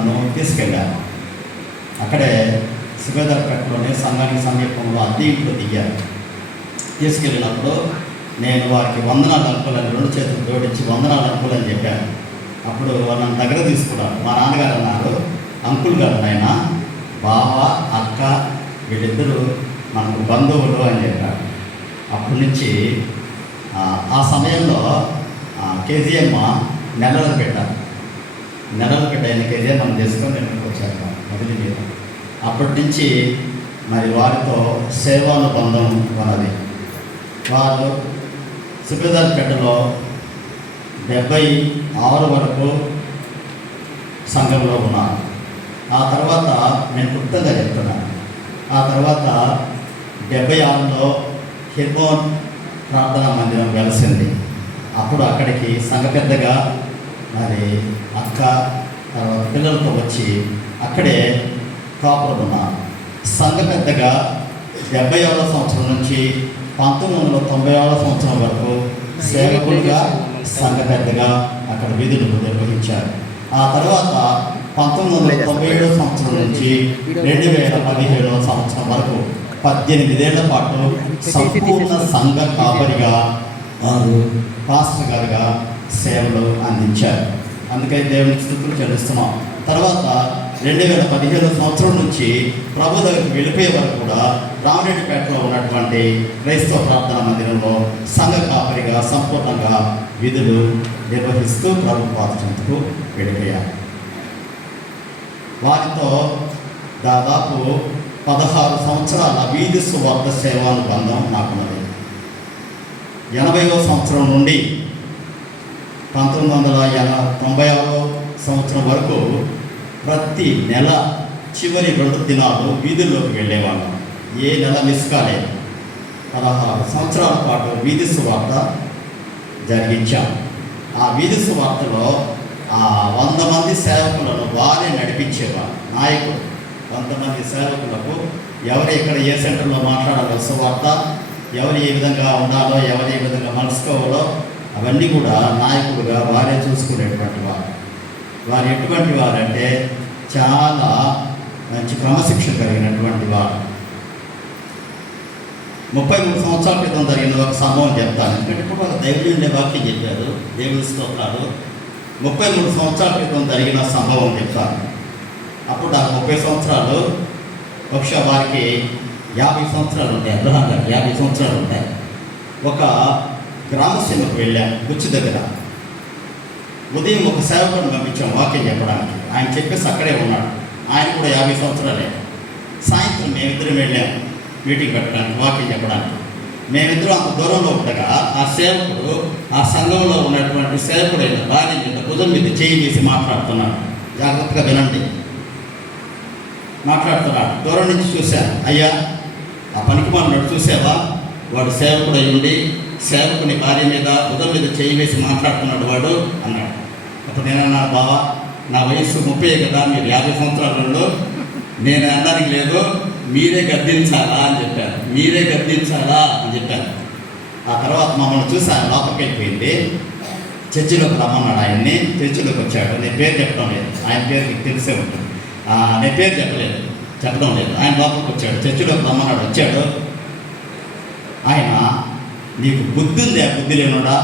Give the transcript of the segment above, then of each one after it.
నన్ను తీసుకెళ్ళారు. అక్కడే సుబేదార్పేటలోనే సంఘానికి సమీపంలో అద్దె ఇంట్లో దిగారు. తీసుకెళ్ళినప్పుడు నేను వారికి వందనాలు అనుకోవాలని 2 చేతులు జోడించి వందనాలు అనుకోవాలని చెప్పాను. అప్పుడు నన్ను దగ్గర తీసుకున్నారు. మా నాన్నగారు అన్నారు, అంకుల్ గారు నాయన, బావ అక్క వీళ్ళిద్దరూ మనకు బంధువులు అని చెప్పారు. అప్పటి నుంచి ఆ సమయంలో కేజీఎమ్మ నెలలు పెట్టారు. ఆయన కేజీఎమ్మ తీసుకొని నేను వచ్చాను మొదటి మీద. అప్పటి నుంచి మరి వారితో సేవానుబంధం ఉన్నది. వారు సుబేదార్పేటలో 76 వరకు సంఘంలో ఉన్నారు. ఆ తర్వాత నేను క్లుప్తంగా చెప్తున్నాను. ఆ తర్వాత 76లో హెర్మోన్ ప్రార్థనా మందిరం వెలసింది. అప్పుడు అక్కడికి సంఘ పెద్దగా మరి అక్క తర్వాత పిల్లలతో వచ్చి అక్కడే కాపురం ఉన్నారు. సంఘ పెద్దగా 76వ సంవత్సరం నుంచి 1996వ సంవత్సరం వరకు సేవకులుగా సంఘ పెద్దగా అక్కడ విధులు నిర్వహించారు. ఆ తర్వాత 1997వ సంవత్సరం నుంచి 2017వ సంవత్సరం వరకు 18 ఏళ్ల పాటు సంపూర్ణ సంఘ కాపరిగా వారు పాస్టర్ గారుగా సేవలు అందించారు. అందుకని దేవునికి స్తుతులు చెల్లిస్తున్నాం. తర్వాత 2017 సంవత్సరం నుంచి ప్రభు దగ్గరికి వెళ్ళిపోయే వరకు కూడా రామరెడ్డిపేటలో ఉన్నటువంటి క్రైస్తవ ప్రార్థనా మందిరంలో సంఘ కాపరిగా సంపూర్ణంగా విధులు నిర్వహిస్తూ ప్రభు పాత్రకు వెళ్ళిపోయారు. వారితో దాదాపు 16 సంవత్సరాల వీధి సువార్త సేవానుబంధం నాకున్నది. 80వ సంవత్సరం నుండి 1996వ సంవత్సరం వరకు ప్రతి నెల చివరి 2 దినాలు వీధుల్లోకి వెళ్ళేవాళ్ళం. ఏ నెల మిస్ కాలేదు. 16 సంవత్సరాల పాటు వీధి సువార్త జరిగించాం. ఆ వీధి సువార్తలో 100 మంది సేవకులను వారే నడిపించేవారు. నాయకుడు 100 మంది సేవకులకు ఎవరు ఇక్కడ ఏ సెంటర్లో మాట్లాడాలో సువార్త, ఎవరు ఏ విధంగా ఉండాలో, ఎవరు ఏ విధంగా మలుసుకోవాలో అవన్నీ కూడా నాయకులుగా వారే చూసుకునేటువంటి వారు. వారు ఎటువంటి వారంటే చాలా మంచి క్రమశిక్షణ కలిగినటువంటి వారు. 33 సంవత్సరాల క్రితం జరిగిన ఒక సంభవం చెప్తాను. ఎందుకంటే ఇప్పుడు ఒక దైవజనుడే వాక్యం చెప్పారు, దేవుని స్తోత్రాలు. 33 సంవత్సరాల క్రితం జరిగిన సంభవం చెప్తాను. అప్పుడు నాకు 30 సంవత్సరాలు, బహుశా వారికి 50 సంవత్సరాలు ఉంటాయి. అబ్రహాం గారికి 50 సంవత్సరాలు ఉంటాయి. ఒక గ్రామసీమకు వెళ్ళాం, గుచ్చి దగ్గర. ఉదయం ఒక సేవకుడిని పంపించాం వాక్యం చెప్పడానికి. ఆయన చెప్పేసి అక్కడే ఉన్నాడు. ఆయన కూడా 50 సంవత్సరాలే. సాయంత్రం మేమిద్దరం వెళ్ళాం మీటింగ్ పెట్టడానికి, వాక్యం చెప్పడానికి. మేమిద్దరం అంత దూరంలో ఉండగా ఆ సేవకుడు ఆ సంఘంలో ఉన్నటువంటి సేవకుడైన భార్య మీద భుజం మీద చేయి వేసి మాట్లాడుతున్నాడు. జాగ్రత్తగా వినండి. మాట్లాడుతున్నాడు. దూరం నుంచి చూశాను. అయ్యా, ఆ పనికి మనడు చూసావా? వాడు సేవకుడై ఉండి సేవకుని భార్య మీద భుజం మీద చేయి వేసి మాట్లాడుతున్నాడు వాడు అన్నాడు. అప్పుడు నేను అన్నాను, బావా నా వయస్సు 30 కదా, మీరు 50 సంవత్సరాలలో, నేను అనడానికి లేదు, మీరే గద్దించాలా అని చెప్పాను. మీరే గద్దించాలా అని చెప్పాను. ఆ తర్వాత మమ్మల్ని చూసి ఆయన లోపలికి వెళ్ళిపోయింది. చర్చిలోకి రమ్మన్నాడు ఆయన్ని. చర్చిలోకి వచ్చాడు. నేను పేరు చెప్పడం లేదు, ఆయన పేరు మీకు తెలిసే ఉంటుంది. నేను పేరు చెప్పడం లేదు. ఆయన లోపలికి వచ్చాడు. చర్చిలోకి రమ్మన్నాడు. వచ్చాడు. ఆయన, నీకు బుద్ధి ఉందే? బుద్ధి లేనుడా,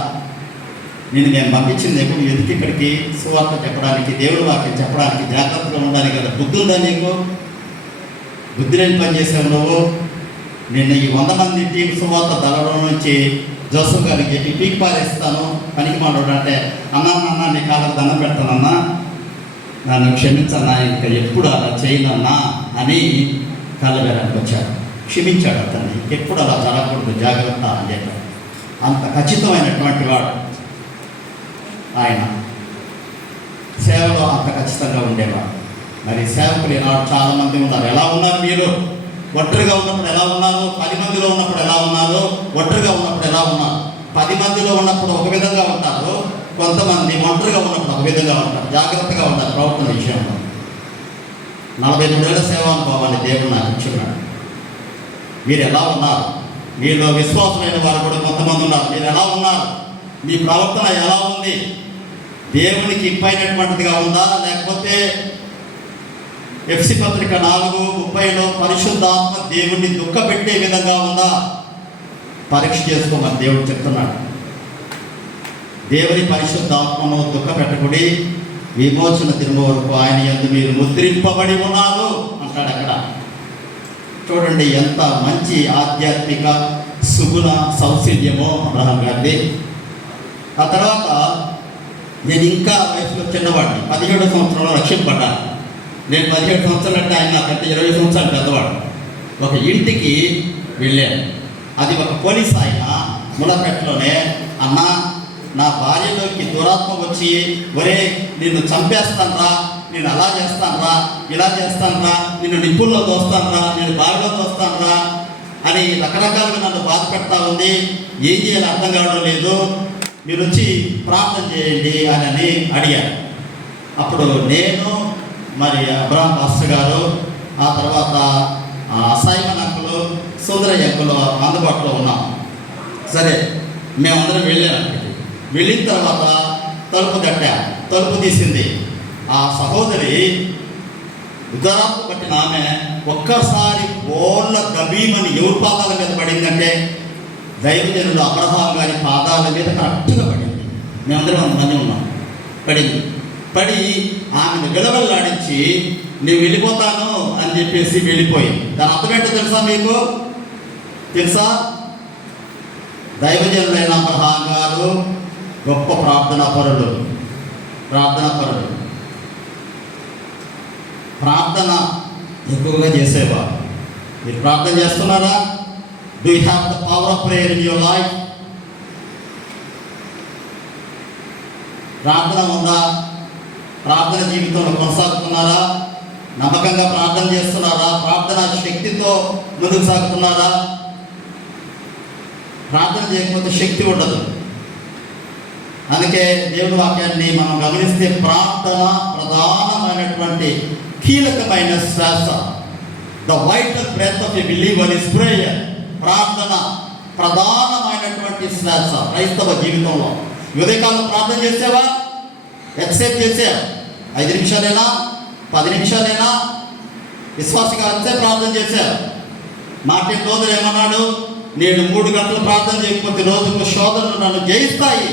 నేను పంపించింది ఎప్పుడు ఎందుకు ఇక్కడికి సువార్త చెప్పడానికి, దేవుడి వాక్యం చెప్పడానికి, జాగ్రత్తగా ఉండడానికి కదా. బుద్ధి ఉందా నీకు? బుద్ధి లేని పని చేసావు నువ్వు. నిన్న ఈ 100 మంది టీం సువార్త దళడం నుంచి జోసఫ్ గారికి చెప్పి పీకి పారేస్తాను పనికి మాట్లాడు అంటే, అన్నా నీ కాళ్ళకు దండం పెడతానన్నా, నన్ను క్షమించన్నా, ఇంకా ఎప్పుడు అలా చేయనన్నా అని కాళ్ళబేరానికి వచ్చాడు. క్షమించాడు అతన్ని. ఎప్పుడు అలా జరగకూడదు, జాగ్రత్త అని చెప్పాడు. అంత ఖచ్చితమైనటువంటి వాడు ఆయన. సేవలో అంత ఖచ్చితంగా ఉండేవాడు. మరి సేవకులు ఈనాడు చాలామంది ఉన్నారు. ఎలా ఉన్నారు మీరు? ఒంటరిగా ఉన్నప్పుడు ఎలా ఉన్నారు? 10 మందిలో ఉన్నప్పుడు ఎలా ఉన్నారు? ఒంటరిగా ఉన్నప్పుడు ఎలా ఉన్నారు? 10 మందిలో ఉన్నప్పుడు ఒక విధంగా ఉంటారు, కొంతమంది ఒంటరిగా ఉన్నప్పుడు ఒక విధంగా ఉంటారు. జాగ్రత్తగా ఉంటారు ప్రవర్తన విషయంలో. 43 ఏళ్ల సేవానుభవాన్ని దేవుడు నాకు ఇచ్చున్నాడు. మీరు ఎలా ఉన్నారు? మీలో విశ్వాసమైన వారు కూడా కొంతమంది ఉన్నారు. మీరు ఎలా ఉన్నారు? మీ ప్రవర్తన ఎలా ఉంది? దేవునికి ఇప్పైనటువంటిదిగా ఉందా, లేకపోతే ఎఫ్సి పత్రిక 4:30లో పరిశుద్ధాత్మ దేవుణ్ణి దుఃఖపెట్టే విధంగా ఉందా పరీక్ష చేసుకోమని దేవుడు చెప్తున్నాడు. దేవుని పరిశుద్ధాత్మను దుఃఖపెట్టకుడి, విమోచన దినము వరకు ఆయన యందు మీరు ముద్రింపబడి ఉన్నారు అంటాడు అక్కడ. చూడండి ఎంత మంచి ఆధ్యాత్మిక సుగుణ సౌశల్యమో అబ్రహాం గారిది. ఆ తర్వాత నేను ఇంకా వయసులో చిన్నవాడిని, 17 సంవత్సరంలో రక్షింపడ్డాను. నేను 17 సంవత్సరాలు అంటే ఆయన నాకంటే 20 సంవత్సరాలు పెద్దవాడు. ఒక ఇంటికి వెళ్ళాను. అది ఒక పోలీస్ ఆయన ములపెట్టలోనే, అన్న నా భార్యలోకి దురాత్మ వచ్చి, ఒరే నిన్ను చంపేస్తానరా, నేను అలా చేస్తానరా, ఇలా చేస్తానరా, నిన్ను నిప్పుల్లో దోస్తానరా, నేను బావిలో దోస్తానరా అని రకరకాలుగా నన్ను బాధ పెడతా ఉంది. ఏం చేయాలో అర్థం కావడం లేదు, మీరు వచ్చి ప్రార్థన చేయండి అని అడిగాను. అప్పుడు నేను మరి అబ్రహాం పాస్టర్ గారు, ఆ తర్వాత సైమన్ అంకులు, సుందరయ్య అంకులు అందుబాటులో ఉన్నాం. సరే మేమందరం వెళ్ళాను. వెళ్ళిన తర్వాత తలుపు తట్టా, తలుపు తీసింది. ఆ సహోదరి ఉదరాత్మ పట్టిన ఆమె ఒక్కసారి బోళ్ళ గభీమని ఎవరి పాదాల మీద పడిందంటే దైవజనుడు అబ్రహాం గారి పాదాల మీద కరెక్ట్గా పడింది. మేమందరం 100 మంది ఉన్నాం. పడి ఆమెను విలవల్లాడించి నేను వెళ్ళిపోతాను అని చెప్పేసి వెళ్ళిపోయింది. దాని అర్థం ఏంటో తెలుసా మీకు? తెలుసా? దైవజనులైన అబ్రహాం గారు గొప్ప ప్రార్థనాపరుడు. ప్రార్థన ఎక్కువగా చేసేవారు. మీరు ప్రార్థన చేస్తున్నారా? Do you have the power of prayer in your life? ప్రార్థన ఉందా? ప్రార్థన జీవితంలో కొనసాగుతున్నారా? నమ్మకంగా ప్రార్థన చేస్తున్నారా? ప్రార్థన శక్తితో ముందుకు సాగుతున్నారా? ప్రార్థన చేయకపోతే శక్తి ఉండదు. అందుకే దేవుని వాక్యాన్ని మనం గమనిస్తే ప్రార్థన ప్రధానమైనటువంటి కీలకమైన శ్వాస. The vital breath of a believer is prayer. ప్రార్థన ప్రధానమైనటువంటి శ్వాస క్రైస్తవ జీవితంలో. ఉదయకాలం ప్రార్థన చేసావా? ఎక్సెప్ట్ చేసావు? 5 నిమిషాలైనా 10 నిమిషాలైనా విశ్వాసంగా వచ్చే ప్రార్థన చేశావు. మార్టిన్ లూథర్ ఏమన్నాడు? నేను 3 గంటలు ప్రార్థన చేయకపోతే రోజుకు శోధనలు నన్ను జయిస్తాయి